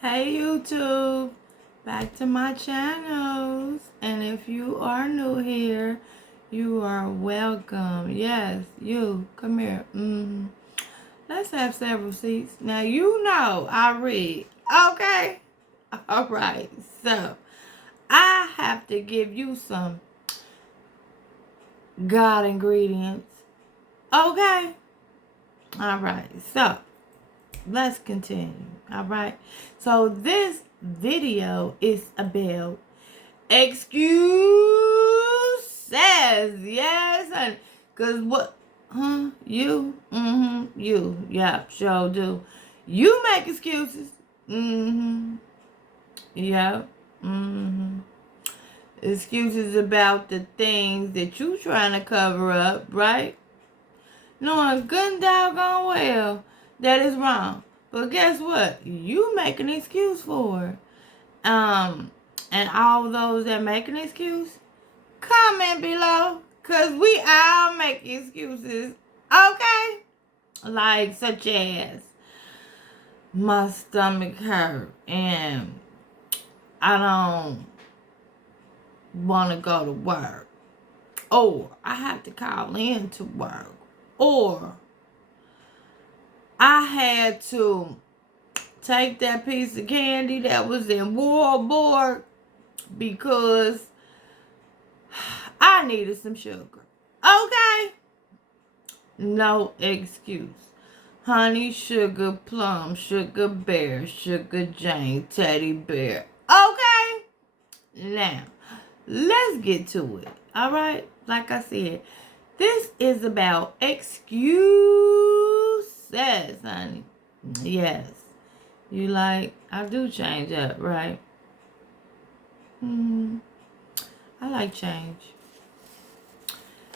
Hey YouTube, back to my channels. And if you are new here, you are welcome. Yes, you, come here. Let's have several seats. Now you know I read, okay? Alright, so I have to give you some God ingredients, okay? Alright, so let's continue. Alright, so this video is about excuses. Yes, honey. Cause what? Huh? You? You? Yep, sure do. You make excuses. Yep. Excuses about the things that you trying to cover up, right? Knowing good and doggone well that is wrong. But guess what? You make an excuse for it. And all those that make an excuse, comment below. Cause we all make excuses. Okay? Like such as my stomach hurt and I don't want to go to work. Or I have to call in to work. Or I had to take that piece of candy that was in Walmart because I needed some sugar. Okay? No excuse. Honey, sugar, plum, sugar bear, sugar Jane, teddy bear. Okay? Now, let's get to it. Alright? Like I said, this is about excuses, honey. Yes. You like, I do change up, right? I like change.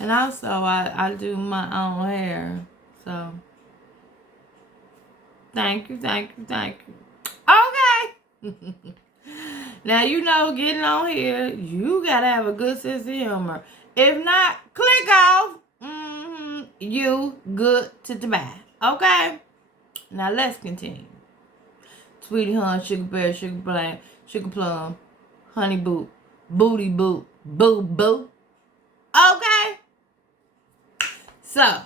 And also, I do my own hair. So, thank you. Okay. Now, you know, getting on here, you got to have a good sense of humor. If not, click off. You good to the bye. Okay? Now, let's continue. Sweetie Hun, Sugar Bear, Sugar Blank, Sugar Plum, Honey Boo, Booty Boo, Boo Boo. Okay? So,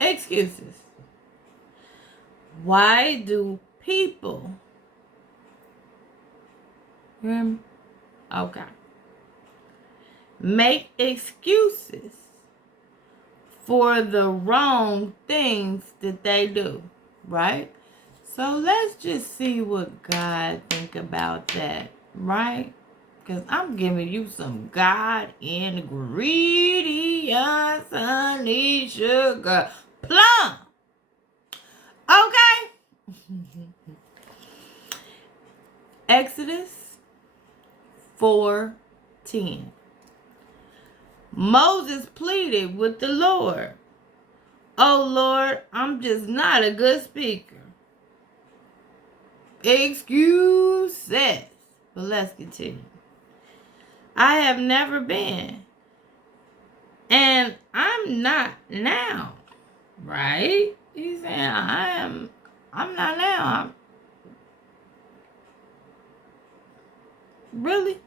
excuses. Why do people... Okay. Make excuses for the wrong things that they do, right? So let's just see what God think about that, right? Because I'm giving you some God ingredients, honey, sugar, plum. Okay? Exodus 4:10. Moses pleaded with the Lord. Oh Lord, I'm just not a good speaker. Excuses. But let's continue. I have never been. And I'm not now. Right? He's saying I'm not now. Really?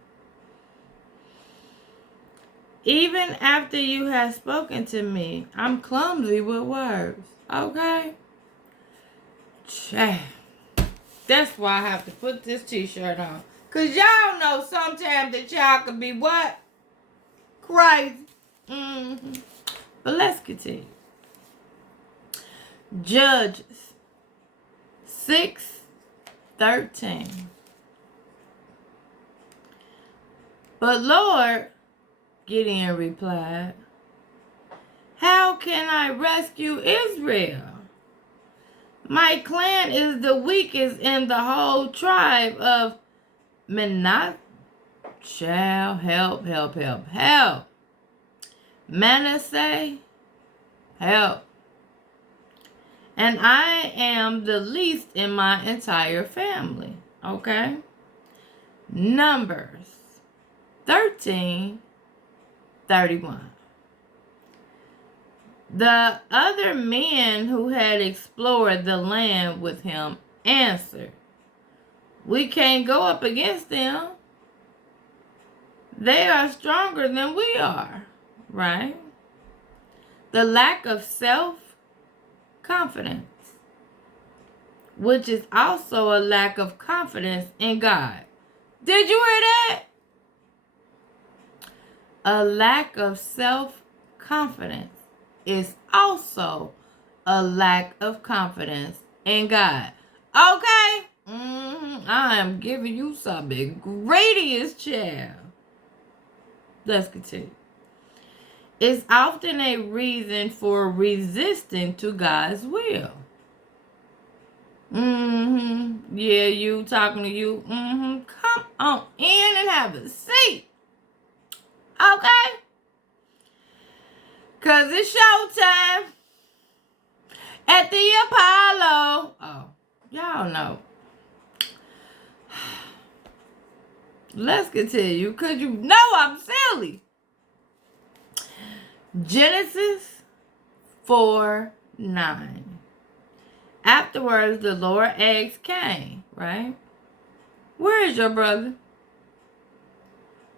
Even after you have spoken to me, I'm clumsy with words. Okay? Chad. That's why I have to put this t-shirt on. Because y'all know sometimes that y'all can be what? Crazy. But let's continue. Judges 6:13. But Lord, Gideon replied, how can I rescue Israel? My clan is the weakest in the whole tribe of Manasseh. Shall help. Manasseh, help. And I am the least in my entire family. Okay? Numbers 13:31. The other men who had explored the land with him answered, We can't go up against them. They are stronger than we are, right? The lack of self-confidence, which is also a lack of confidence in God. Did you hear that? A lack of self-confidence is also a lack of confidence in God. Okay? I am giving you some ingredients, child. Let's continue. It's often a reason for resisting to God's will. Yeah, you talking to you. Come on in and have a seat. Okay? Because it's showtime at the Apollo. Oh, y'all know. Let's continue because you know I'm silly. Genesis 4:9. Afterwards, the Lord asked Cain, right? Where is your brother?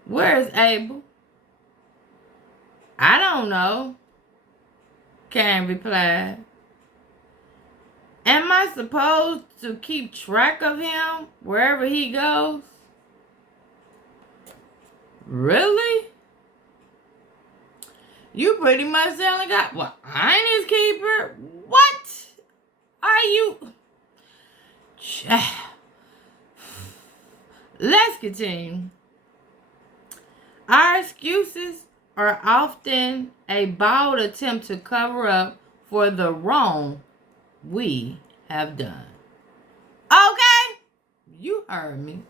Where is Abel? I don't know, Cain replied. Am I supposed to keep track of him wherever he goes? Really? You pretty much sound like God. Well, I ain't his keeper. What are you? Let's continue. Our excuses are often a bold attempt to cover up for the wrong we have done. Okay? You heard me.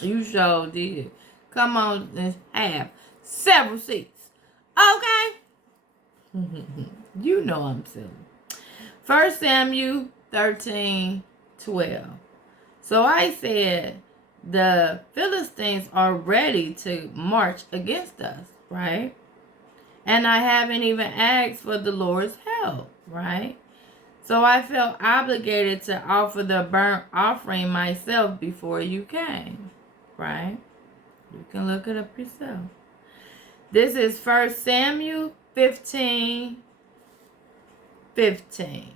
You sure did. Come on and have several seats. Okay? You know I'm silly. 1 Samuel 13:12. So I said, the Philistines are ready to march against us, right? And I haven't even asked for the Lord's help, right? So I felt obligated to offer the burnt offering myself before you came, right? You can look it up yourself. This is 1 Samuel 15:15.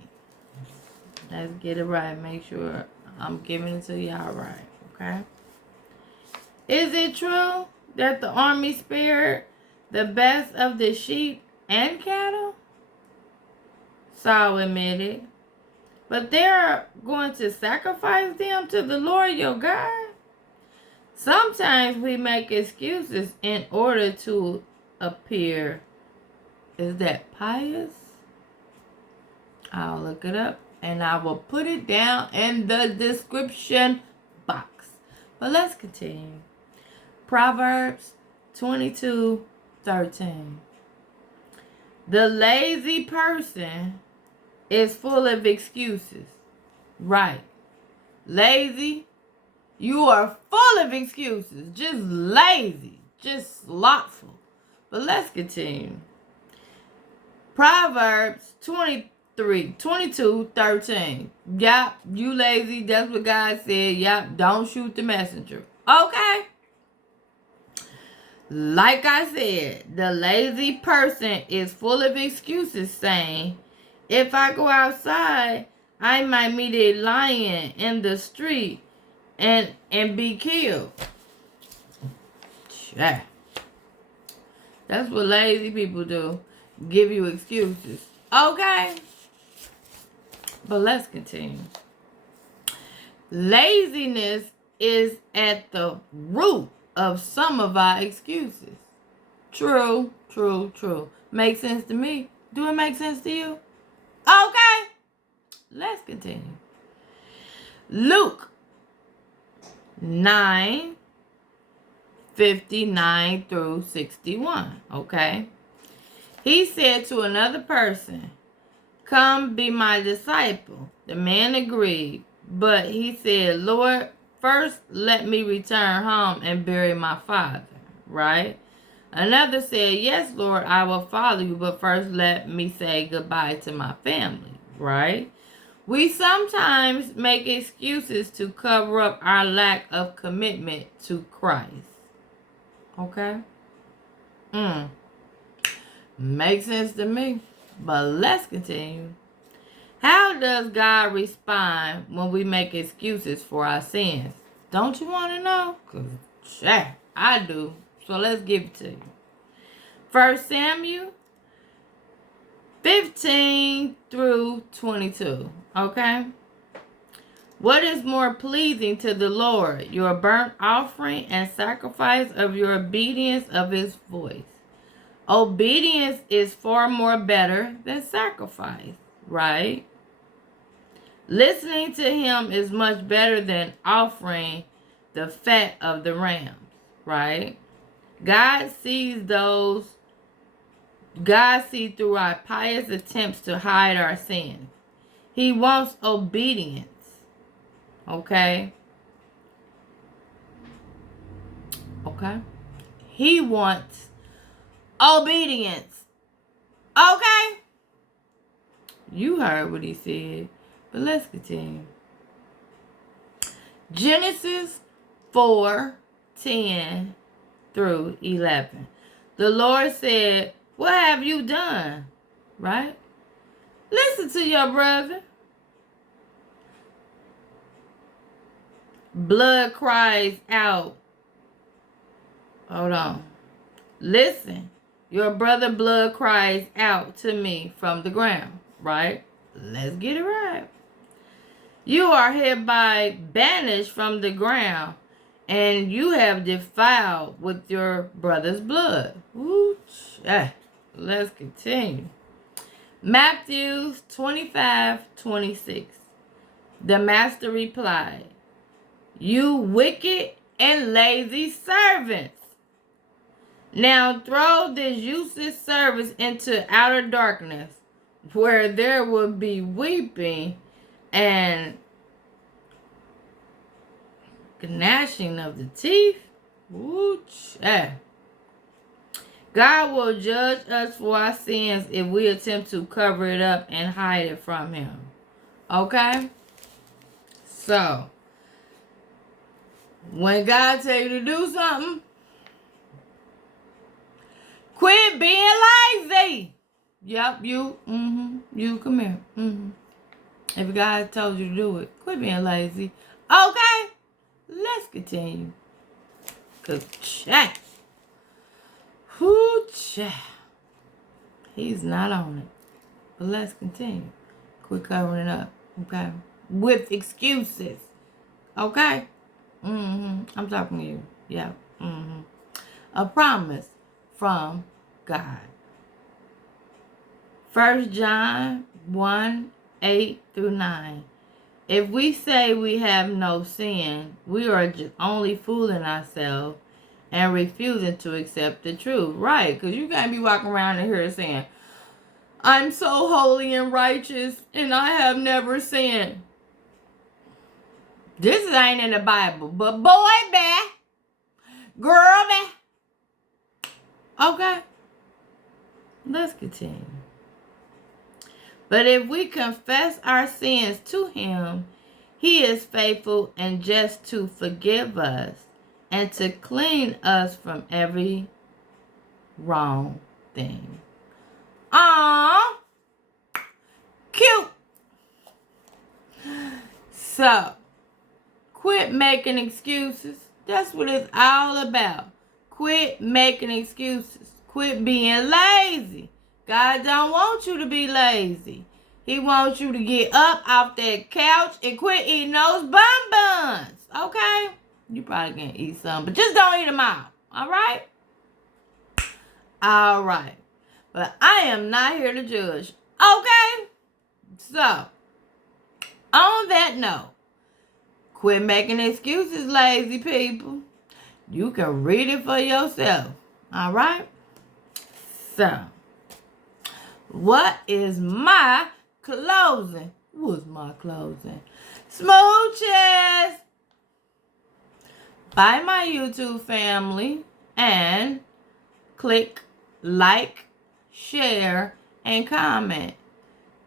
Let's get it right. Make sure I'm giving it to y'all right, okay? Is it true that the army spared the best of the sheep and cattle? Saul admitted. But they're going to sacrifice them to the Lord your God? Sometimes we make excuses in order to appear. Is that pious? I'll look it up and I will put it down in the description box. But let's continue. Proverbs 22:13. The lazy person is full of excuses. Right. Lazy. You are full of excuses. Just lazy. Just slothful. But let's continue. Proverbs 22:13. Yup, you lazy. That's what God said. Yup, don't shoot the messenger. Okay. Like I said, the lazy person is full of excuses, saying, if I go outside, I might meet a lion in the street and be killed. Yeah. That's what lazy people do. Give you excuses. Okay? But let's continue. Laziness is at the root of some of our excuses. True. Makes sense to me. Do it make sense to you? Okay. Let's continue. Luke 9:59-61. Okay. He said to another person, come be my disciple. The man agreed, but he said, Lord, first let me return home and bury my father. Right? Another said, yes, Lord, I will follow you, but first let me say goodbye to my family. Right? We sometimes make excuses to cover up our lack of commitment to Christ. Okay? Makes sense to me. But let's continue. How does God respond when we make excuses for our sins? Don't you want to know? Because I do. So let's give it to you. 1 Samuel 15 through 22. Okay? What is more pleasing to the Lord, your burnt offering and sacrifice of your obedience of his voice? Obedience is far more better than sacrifice, right? Listening to him is much better than offering the fat of the rams, right? God sees through our pious attempts to hide our sins. He wants obedience. Okay? Okay? He wants obedience. Okay? You heard what he said. But let's continue. Genesis 4:10 through 11. The Lord said, what have you done? Right? Listen to your brother. Blood cries out. Hold on. Listen. Your brother blood cries out to me from the ground. Right? Let's get it right. You are hereby banished from the ground, and you have defiled with your brother's blood. Ooh, let's continue. Matthew 25:26. The master replied, you wicked and lazy servants. Now throw this useless service into outer darkness, where there will be weeping and gnashing of the teeth. God will judge us for our sins if we attempt to cover it up and hide it from him. Okay? So, when God tell you to do something, quit being lazy. Yep, you come here. If God told you to do it, quit being lazy. Okay? Let's continue. Cause he's not on it. But let's continue. Quit covering it up. Okay? With excuses. Okay? I'm talking to you. Yeah. A promise from God. 1 John 1:8 through 9. If we say we have no sin, we are just only fooling ourselves and refusing to accept the truth. Right, because you can't be walking around in here saying, I'm so holy and righteous and I have never sinned. This ain't in the Bible, but boy, girl, okay, let's continue. But if we confess our sins to him, he is faithful and just to forgive us and to clean us from every wrong thing. Aww, cute. So, quit making excuses. That's what it's all about. Quit making excuses. Quit being lazy. God don't want you to be lazy. He wants you to get up off that couch and quit eating those bonbons. Okay? You probably can eat some, but just don't eat them all. All right? All right. But I am not here to judge. Okay? So, on that note, quit making excuses, lazy people. You can read it for yourself. All right? So, what is my closing? What's my closing? Smooches! By my YouTube family and click like, share, and comment.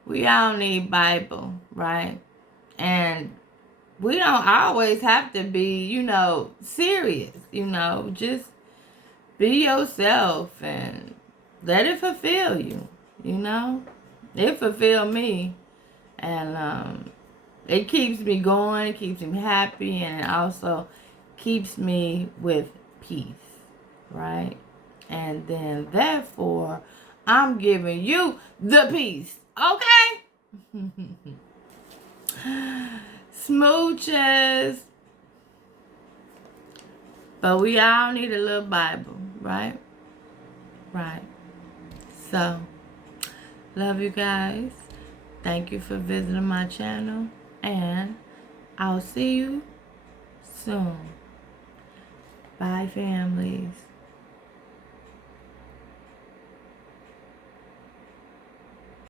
We all need Bible, right? And we don't always have to be, serious, just be yourself and let it fulfill you, It fulfilled me. And it keeps me going, it keeps me happy, and it also keeps me with peace, right? And then therefore, I'm giving you the peace, okay? Smooches. But we all need a little Bible, right? Right. So, love you guys. Thank you for visiting my channel. And I'll see you soon. Bye, families.